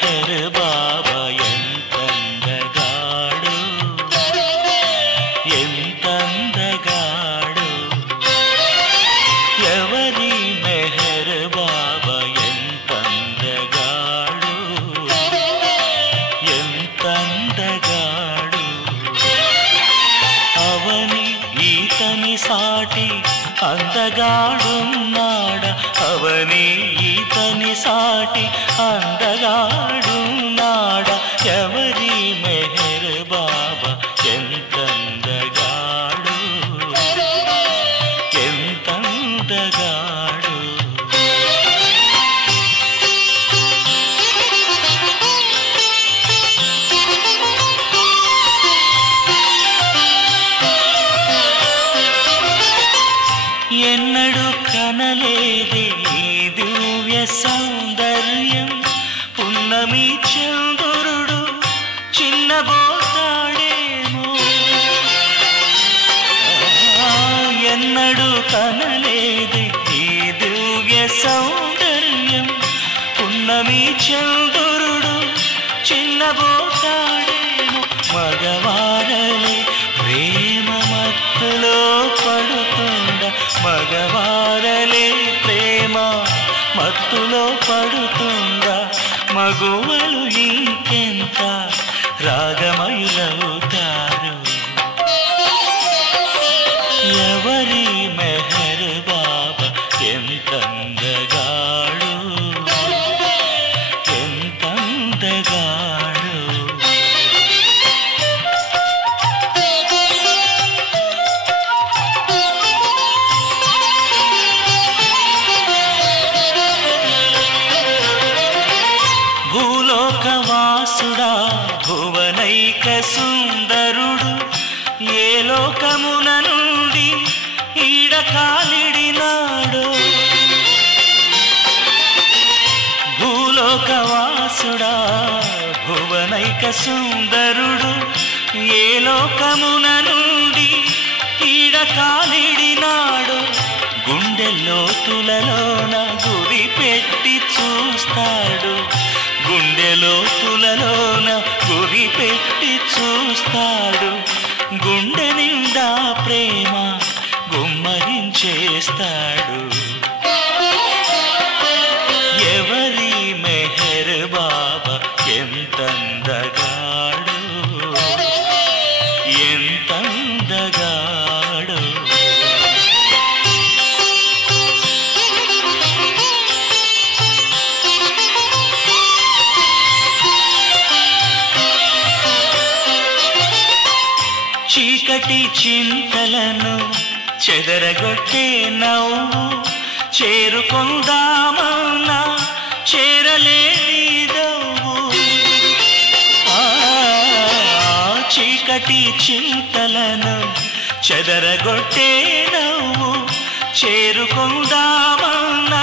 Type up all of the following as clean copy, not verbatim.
మెహర్ బాబా ఎంతందగాడు ఎంతందగాడు ఎవరి మెహర్ బాబా ఎంతందగాడు ఎంతందగాడు అవని ఈతని సాటి అందగాడున్నాడ అవని ఈతని సాటి అందగాడున్నాడ ఎవరి మెహర్ బాబా ఎంతందగాడు ఎంతందగాడు ఎన్నడు కనలేదే ఈ దివ్య సౌందర్యం పున్నమి చంద్రుడు చిన్నబోతాడేమో ఎన్నడు కనలేదే ఈ దివ్య సౌందర్యం పున్నమి చంద్రుడు చిన్నబోతాడేమో మగవారలే ప్రేమ మత్తులో పడుతుండ మగవారలే ప్రేమ మత్తులో పడుతుందా మగువలు ఇంకెంత రాగమయులవుతారు ఎవరి మెహర్ బాబా ఎంతందగాడు ఎంతందగాడు భూలోకవాసుడా భువనైక సుందరుడు ఏ లోకమున నుండి ఈడ కాలిడినాడు భూలోకవాసుడా భువనైక సుందరుడు ఏ లోకమున నుండి ఈడ కాలిడినాడు గుండెలోతులలోన గురి పెట్టి చూస్తాడు గుండెలోతులలోన గురి పెట్టి చూస్తాడు గుండె నిండా ప్రేమ గుమ్మరించేస్తాడు ఎవరి మెహర్ బాబా ఎంతందగాడు ఎంతందగాడు చీకటి చింతలను చెదరగొట్టే నవ్వు చేరుకొందామన్నా చేరలేదవు చీకటి చింతలను చెదరగొట్టే నవ్వు చేరుకొందామన్నా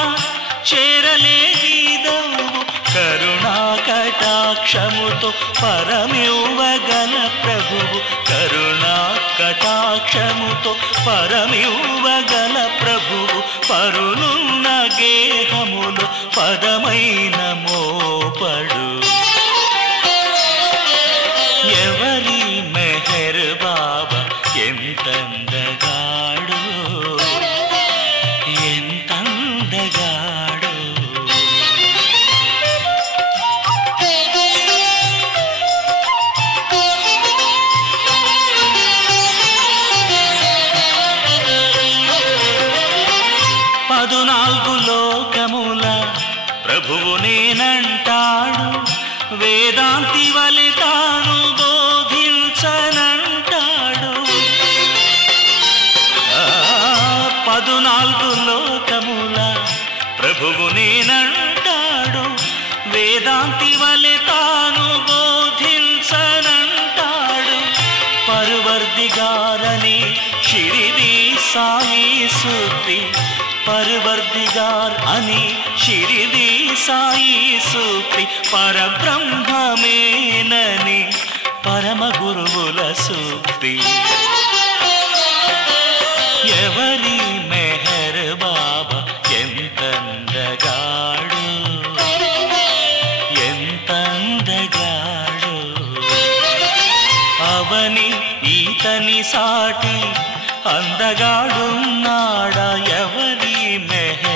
చేరలేదవు కరుణా కటాక్షముతో పరమివ్వగల ప్రభువు కరుణా కటాక్షముతో పరమివ్వగల ప్రభువు పరులున్న గేహములు పదమైన మోపడు ఎవరి మెహర్ బాబా ఎంతందగాడు ఎంతందగాడు పదునాలుగు లోకముల ప్రభువు నేనంటాడు వేదాంతి వలె తాను బోధించనంటాడు పదునాలుగు లోకముల ప్రభువు నేనంటాడు వేదాంతి వలె తాను బోధించనంటాడు పరువర్దిగారని షిరిడి సాయి సూత్రి పరువర్దిగార్ అని షిరిడి సాయి సూత్రి పరబ్రహ్మమేనని పరమ గురువుల సూక్తి ఎవరి మెహర్ బాబా ఎంతందగాడు ఎంత అవని ఈతని సాటి అందగాడున్నాడా ఎవరి మెహర్